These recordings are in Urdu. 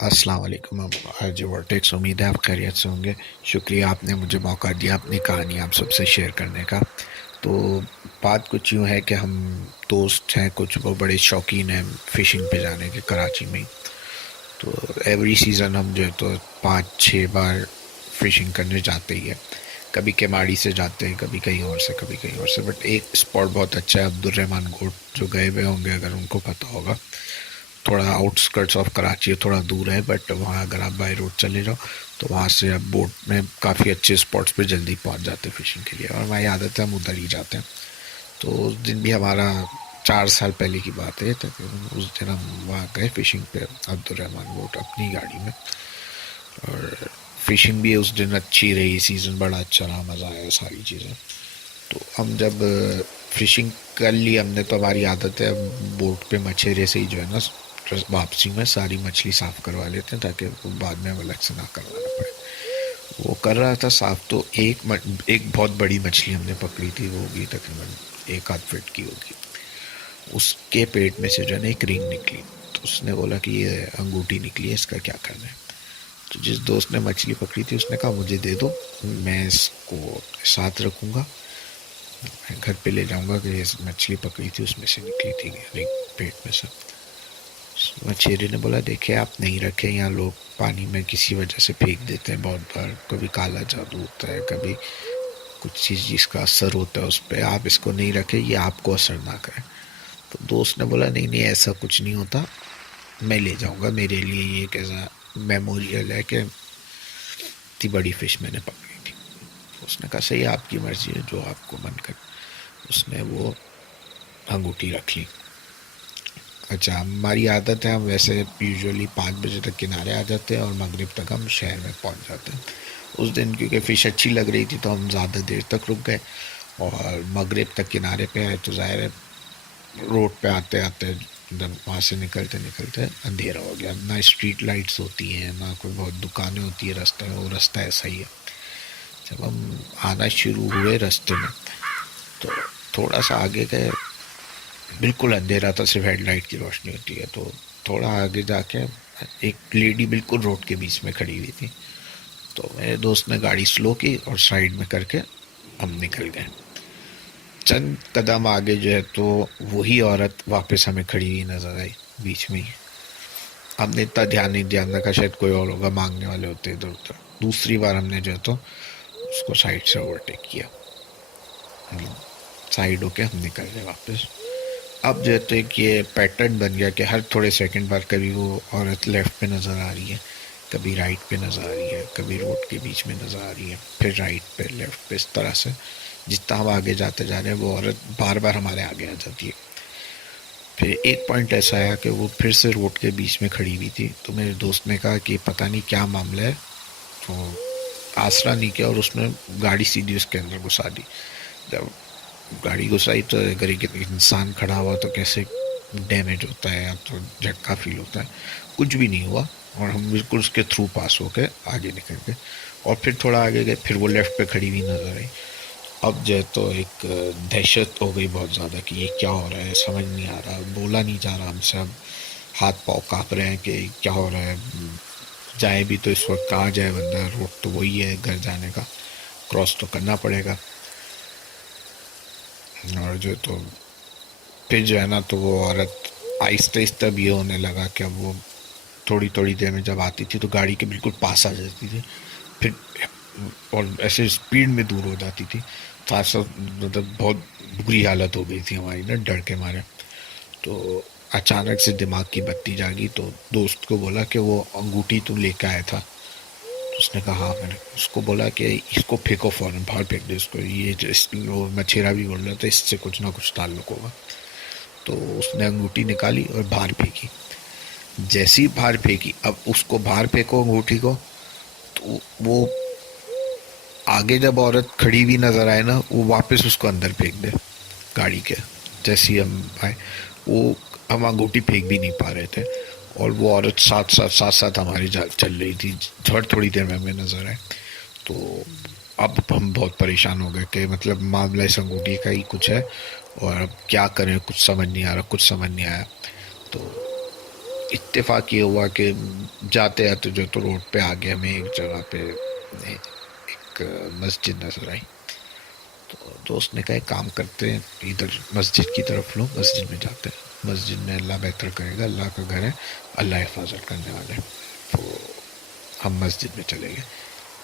السلام علیکم جی ورٹیکس، امید ہے آپ خیریت سے ہوں گے۔ شکریہ آپ نے مجھے موقع دیا اپنی کہانی آپ سب سے شیئر کرنے کا۔ تو بات کچھ یوں ہے کہ ہم دوست ہیں کچھ، وہ بڑے شوقین ہیں فشنگ پہ جانے کے کراچی میں ہی۔ تو ایوری سیزن ہم جو ہے تو 5 6 بار فشنگ کرنے جاتے ہی ہیں۔ کبھی کیماڑی سے جاتے ہیں، کبھی کہیں اور سے، کبھی کہیں اور سے۔ بٹ ایک اسپاٹ بہت اچھا ہے، عبدالرحمان گوٹ، جو گئے ہوئے ہوں گے اگر ان کو پتہ ہوگا۔ تھوڑا آؤٹ اسکرٹس آف کراچی ہے، تھوڑا دور ہے، بٹ وہاں اگر آپ بائی روڈ چلے جاؤ تو وہاں سے آپ بوٹ میں کافی اچھے اسپاٹس پہ جلدی پہنچ جاتے ہیں فشنگ کے لیے، اور ہماری عادت ہے ہم ادھر ہی جاتے ہیں۔ تو اس دن بھی ہمارا 4 سال پہلے کی بات ہے تقریباً، اس دن ہم وہاں گئے فشنگ پہ عبدالرحمان گوٹ اپنی گاڑی میں، اور فشنگ بھی اس دن اچھی رہی، سیزن بڑا اچھا رہا، مزہ آیا ساری چیزیں۔ تو ہم جب فشنگ کر لی ہم نے تو ہماری عادت ہے بوٹ پہ مچھیرے سے ہی جو ہے نا واپسی میں ساری مچھلی صاف کروا لیتے ہیں تاکہ بعد میں الگ سے نہ کروانا پڑے۔ وہ کر رہا تھا صاف، تو ایک بہت بڑی مچھلی ہم نے پکڑی تھی، وہ ہوگی تقریباً 1 آدھ فٹ کی ہوگی۔ اس کے پیٹ میں سے جو ہے نا ایک رنگ نکلی، تو اس نے بولا کہ یہ انگوٹھی نکلی ہے، اس کا کیا کرنا ہے؟ تو جس دوست نے مچھلی پکڑی تھی اس نے کہا مجھے دے دو، میں اس کو ساتھ رکھوں گا، میں گھر پہ لے جاؤں گا کہ یہ مچھلی پکڑی تھی اس میں سے نکلی تھی رنگ پیٹ میں سے۔ مچھیرے نے بولا دیکھیں آپ نہیں رکھیں، یہاں لوگ پانی میں کسی وجہ سے پھینک دیتے ہیں بہت بار، کبھی کالا جادو ہوتا ہے، کبھی کچھ چیز جس کا اثر ہوتا ہے اس پہ، آپ اس کو نہیں رکھیں، یہ آپ کو اثر نہ کرے۔ تو دوست نے بولا نہیں نہیں ایسا کچھ نہیں ہوتا، میں لے جاؤں گا، میرے لیے یہ ایک ایسا میموریل ہے کہ اتنی بڑی فش میں نے پکڑی تھی۔ اس نے کہا صحیح آپ کی مرضی ہے، جو آپ کو من کرے۔ اس نے وہ انگوٹھی رکھ لی۔ اچھا ہماری عادت ہے ہم ویسے یوزولی 5 بجے تک کنارے آ جاتے ہیں اور مغرب تک ہم شہر میں پہنچ جاتے ہیں۔ اس دن کیونکہ فش اچھی لگ رہی تھی تو ہم زیادہ دیر تک رک گئے، اور مغرب تک کنارے پہ آئے تو ظاہر ہے روڈ پہ آتے آتے جب وہاں سے نکلتے نکلتے اندھیرا ہو گیا، نہ اسٹریٹ لائٹس ہوتی ہیں نہ کوئی بہت دکانیں ہوتی ہیں راستے میں، وہ راستہ ایسا ہی ہے۔ جب ہم آنا شروع ہوئے راستے میں تو تھوڑا سا آگے گئے، بالکل اندھیرا تھا، صرف ہیڈ لائٹ کی روشنی ہوتی ہے۔ تو تھوڑا آگے جا کے ایک لیڈی بالکل روڈ کے بیچ میں کھڑی ہوئی تھی، تو میرے دوست نے گاڑی سلو کی اور سائڈ میں کر کے ہم نکل گئے۔ چند قدم آگے جو ہے تو وہی عورت واپس ہمیں کھڑی ہوئی نظر آئی بیچ میں ہی۔ ہم نے اتنا دھیان نہیں دیا، ہم نے کہا شاید کوئی اور ہوگا، مانگنے والے ہوتے ادھر ادھر۔ دوسری بار ہم نے جو ہے تو اس کو سائڈ سے اوورٹیک کیا، سائڈ ہو کے ہم نکل گئے واپس۔ اب جو ہے تو ایک یہ پیٹرن بن گیا کہ ہر تھوڑے سیکنڈ بعد کبھی وہ عورت لیفٹ پہ نظر آ رہی ہے، کبھی رائٹ پہ نظر آ رہی ہے، کبھی روڈ کے بیچ میں نظر آ رہی ہے، پھر رائٹ پہ لیفٹ پہ، اس طرح سے جتنا ہم آگے جاتے جا رہے ہیں وہ عورت بار بار ہمارے آگے آ جاتی ہے۔ پھر ایک پوائنٹ ایسا آیا کہ وہ پھر سے روڈ کے بیچ میں کھڑی ہوئی تھی، تو میرے دوست نے کہا کہ پتہ نہیں کیا معاملہ ہے، تو آسرا نہیں کیا اور اس نے گاڑی سیدھی اس کے اندر گھسا دی۔ جب گاڑی گھسائی تو اگر ایک انسان کھڑا ہوا تو کیسے ڈیمیج ہوتا ہے یا تو جھٹکا فیل ہوتا ہے، کچھ بھی نہیں ہوا، اور ہم بالکل اس کے تھرو پاس ہو کے آگے نکل گئے۔ اور پھر تھوڑا آگے گئے، پھر وہ لیفٹ پہ کھڑی ہوئی نظر آئی۔ اب جو ہے تو ایک دہشت ہو گئی بہت زیادہ کہ یہ کیا ہو رہا ہے، سمجھ نہیں آ رہا، بولا نہیں جا رہا ہم سے، اب ہاتھ پاؤں کانپ رہے ہیں کہ کیا ہو رہا ہے، جائے بھی تو اس وقت کہاں جائے بندہ، روڈ تو وہی ہے گھر جانے کا، کراس تو کرنا پڑے گا۔ اور جو تو پھر جو ہے نا تو وہ عورت آہستہ آہستہ بھی ہونے لگا کہ اب وہ تھوڑی تھوڑی دیر میں جب آتی تھی تو گاڑی کے بالکل پاس آ جاتی تھی، پھر اور ایسے اسپیڈ میں دور ہو جاتی تھی، ساتھ ساتھ مطلب بہت بری حالت ہو گئی تھی ہماری نا ڈر کے مارے۔ تو اچانک سے دماغ کی بتی جاگی، تو دوست کو بولا کہ وہ انگوٹھی تو لے کے آیا تھا؟ تو اس نے کہا ہاں، میں نے اس کو بولا کہ اس کو پھینکو، فوراً باہر پھینک دے اس کو، یہ جو وہ مچھیرا بھی بول رہا تھا اس سے کچھ نہ کچھ تعلق ہوگا۔ تو اس نے انگوٹھی نکالی اور باہر پھینکی۔ جیسی باہر پھینکی، اب اس کو باہر پھینکو انگوٹھی کو، تو وہ آگے جب عورت کھڑی ہوئی نظر آئے نا، وہ واپس اس کو اندر پھینک دے گاڑی کے، جیسی ہم آئے وہ ہم انگوٹھی پھینک بھی نہیں پا رہے تھے، اور وہ عورت ساتھ ساتھ ہماری چل رہی تھی، تھوڑی دیر میں ہمیں نظر آئے۔ تو اب ہم بہت پریشان ہو گئے کہ مطلب معاملہ اس انگوٹھی کا ہی کچھ ہے، اور اب کیا کریں، کچھ سمجھ نہیں آ رہا، کچھ سمجھ نہیں آیا۔ تو اتفاق یہ ہوا کہ جاتے آتے جو تو روڈ پہ آگے ہمیں ایک جگہ پہ ایک مسجد نظر آئی. تو دوست نے کہا ایک کام کرتے ہیں, ادھر مسجد کی طرف لو, مسجد میں جاتے ہیں, مسجد میں اللہ بہتر کرے گا, اللہ کا گھر ہے, اللہ حفاظت کرنے والے ہیں. تو ہم مسجد میں چلے گئے.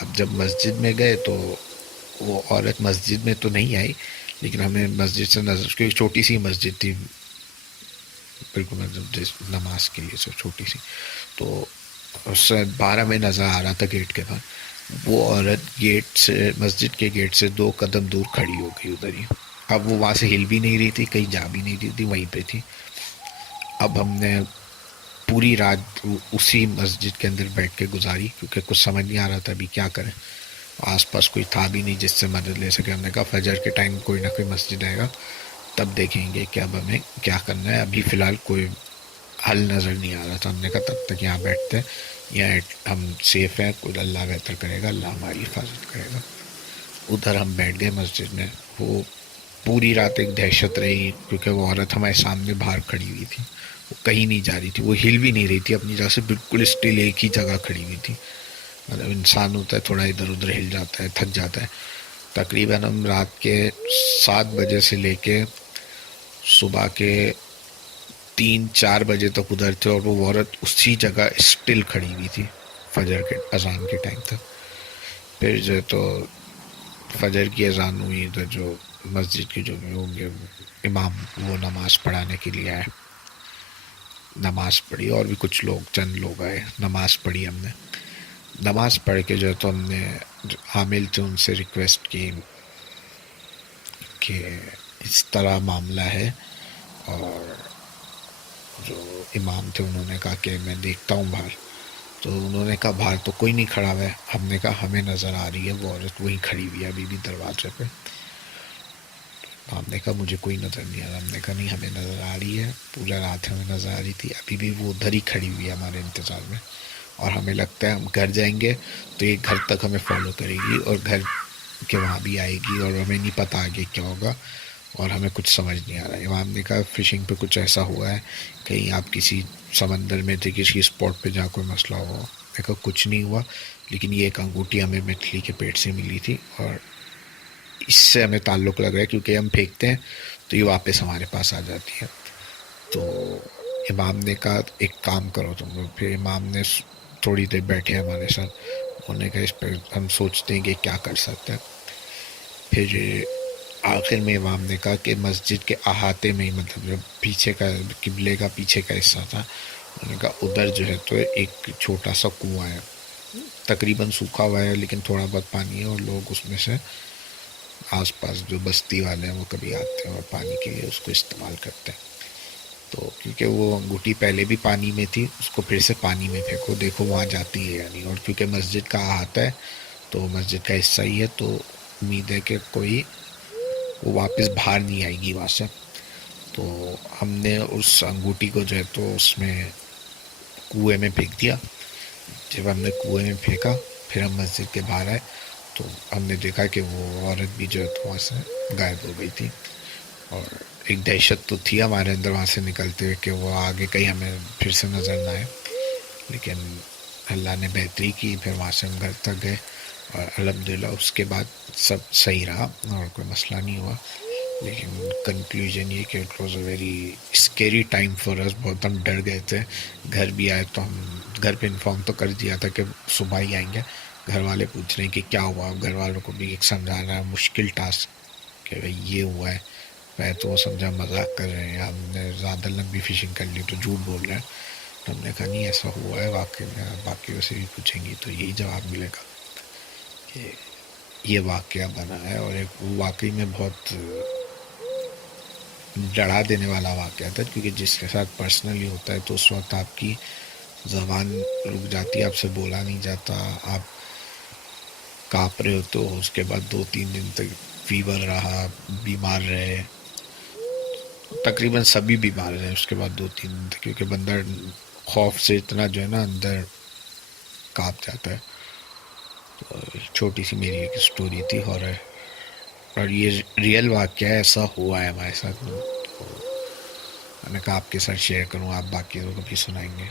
اب جب مسجد میں گئے تو وہ عورت مسجد میں تو نہیں آئی, لیکن ہمیں مسجد سے نظر, کی چھوٹی سی مسجد تھی بالکل, مطلب نماز کے لیے سب چھوٹی سی, تو اس سے باہر ہمیں نظر آ رہا تھا گیٹ کے بعد. وہ عورت گیٹ سے, مسجد کے گیٹ سے 2 قدم دور کھڑی ہو گئی ادھر ہی. اب وہ وہاں سے ہل بھی نہیں رہی تھی, کہیں جا بھی نہیں رہی تھی, وہیں پہ تھی. اب ہم نے پوری رات اسی مسجد کے اندر بیٹھ کے گزاری, کیونکہ کچھ سمجھ نہیں آ رہا تھا ابھی کیا کریں. آس پاس کوئی تھا بھی نہیں جس سے مدد لے سکے. ہم نے کہا فجر کے ٹائم کوئی نہ کوئی مسجد آئے گا تب دیکھیں گے کہ اب ہمیں کیا کرنا ہے. ابھی فی الحال کوئی حل نظر نہیں آ رہا تھا. ہم نے کہا تب تک یہاں بیٹھتے ہیں, یہاں ہم سیف ہیں, کوئی اللہ بہتر کرے گا, اللہ ہماری حفاظت کرے گا. ادھر ہم بیٹھ گئے مسجد میں. وہ پوری رات ایک دہشت رہی, کیونکہ وہ عورت ہمارے سامنے باہر کھڑی ہوئی تھی, وہ کہیں نہیں جا رہی تھی, وہ ہل بھی نہیں رہی تھی اپنی جگہ سے, بالکل اسٹل ایک ہی جگہ کھڑی ہوئی تھی. مطلب انسان ہوتا ہے تھوڑا ادھر ادھر ہل جاتا ہے, تھک جاتا ہے. تقریباً ہم رات کے 7 بجے سے لے کے صبح کے 3-4 بجے تک ادھر تھے, اور وہ عورت اسی جگہ اسٹل کھڑی ہوئی تھی فجر کے اذان کے ٹائم تک. پھر جو تو فجر کی اذان ہوئی, ادھر جو مسجد کے جو بھی ہوں گے امام, وہ نماز پڑھانے کے لیے آئے, نماز پڑھی, اور بھی کچھ لوگ, چند لوگ آئے, نماز پڑھی. ہم نے نماز پڑھ کے جو ہے تو ہم نے جو عامل تھے ان سے ریکویسٹ کی کہ اس طرح معاملہ ہے, اور جو امام تھے انہوں نے کہا کہ میں دیکھتا ہوں باہر. تو انہوں نے کہا باہر تو کوئی نہیں کھڑا ہوا ہے. ہم نے کہا ہمیں نظر آ رہی ہے وہ عورت وہیں کھڑی ہوئی ہے ابھی بھی دروازے پہ. ہم نے کہا مجھے کوئی نظر نہیں آ رہا. ہم نے کہا نہیں ہمیں نظر آ رہی ہے, پورا رات ہمیں نظر آ رہی تھی, ابھی بھی وہ ادھر ہی کھڑی ہوئی ہے ہمارے انتظار میں, اور ہمیں لگتا ہے ہم گھر جائیں گے تو یہ گھر تک ہمیں فالو کرے گی, اور گھر کے وہاں بھی آئے گی, اور ہمیں نہیں پتہ آگے کیا ہوگا, اور ہمیں کچھ سمجھ نہیں آ رہا ہے. امام نے کہا فشنگ پہ کچھ ایسا ہوا ہے, کہیں آپ کسی سمندر میں تھے, کسی اسپاٹ پہ جہاں کوئی مسئلہ ہوا. میں کہا کچھ نہیں ہوا, لیکن یہ ایک انگوٹھی ہمیں مچھلی کے پیٹ سے ملی تھی, اور اس سے ہمیں تعلق لگ رہا ہے, کیونکہ ہم پھینکتے ہیں تو یہ واپس ہمارے پاس آ جاتی ہے. تو امام نے کہا ایک کام کرو تم لوگ. پھر امام نے تھوڑی دیر بیٹھے ہمارے ساتھ, انہوں نے کہا اس پہ ہم سوچتے ہیں کہ کیا کر سکتے ہیں. پھر آخر میں امام نے کہا کہ مسجد کے احاطے میں ہی, مطلب جو پیچھے کا قبلے کا پیچھے کا حصہ تھا, انہوں نے کہا ادھر جو ہے تو ایک چھوٹا سا کنواں ہے, تقریباً سوکھا ہوا ہے لیکن تھوڑا بہت پانی ہے, اور لوگ اس میں سے آس پاس جو بستی والے ہیں وہ کبھی آتے ہیں اور پانی کے لیے اس کو استعمال کرتے ہیں. تو کیونکہ وہ انگوٹھی پہلے بھی پانی میں تھی, اس کو پھر سے پانی میں پھینکو, دیکھو وہاں جاتی ہے یعنی, اور کیونکہ مسجد کا احاطہ ہے تو مسجد کا حصہ ہی ہے, تو امید ہے کہ کوئی وہ واپس باہر نہیں آئے گی وہاں سے. تو ہم نے اس انگوٹھی کو جو ہے تو اس میں کنویں میں پھینک دیا. جب ہم نے کنویں میں پھینکا پھر ہم مسجد کے باہر آئے تو ہم نے دیکھا کہ وہ عورت بھی جو ہے تو وہاں سے غائب ہو گئی تھی. اور ایک دہشت تو تھی ہمارے اندر وہاں سے نکلتے ہوئے کہ وہ آگے کہیں ہمیں پھر سے نظر نہ آئے, لیکن اللہ نے بہتری کی. پھر وہاں سے ہم گھر تک گئے, اور الحمدللہ اس کے بعد سب صحیح رہا اور کوئی مسئلہ نہیں ہوا. لیکن کنکلوژن یہ کہ it was a very scary time for us. بہت ہم ڈر گئے تھے. گھر بھی آئے تو ہم گھر پہ انفارم تو کر دیا تھا کہ صبح ہی آئیں گے. گھر والے پوچھ رہے ہیں کہ کیا ہوا, گھر والوں کو بھی ایک سمجھانا مشکل ٹاسک کہ بھائی یہ ہوا ہے. میں تو وہ سمجھا مذاق کر رہے ہیں, ہم نے زیادہ لمبی فشنگ کر لی تو جھوٹ بول رہے ہیں. ہم نے کہا نہیں ایسا ہوا ہے واقعی میں, باقیوں سے بھی پوچھیں گی تو یہی جواب ملے گا کہ یہ واقعہ بنا ہے. اور ایک واقعی میں بہت ڈرا دینے والا واقعہ تھا, کیونکہ جس کے ساتھ پرسنلی ہوتا ہے تو اس وقت آپ کی زبان رک جاتی ہے, آپ سے بولا نہیں جاتا, آپ کانپ رہے ہوتے ہو. اس کے بعد 2-3 دن تک فیور رہا, بیمار رہے, تقریباً سبھی بیمار رہے اس کے بعد 2-3 دن تک, کیونکہ بندہ خوف سے اتنا جو ہے نا اندر کانپ جاتا ہے. تو چھوٹی سی میری ایک اسٹوری تھی ہارر, اور یہ ریئل واقعہ ایسا ہوا ہے ہمارے ساتھ. تو میں نے کہا آپ کے ساتھ شیئر کروں، آپ باقیوں کو بھی سنائیں گے.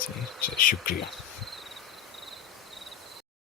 جی، شکریہ.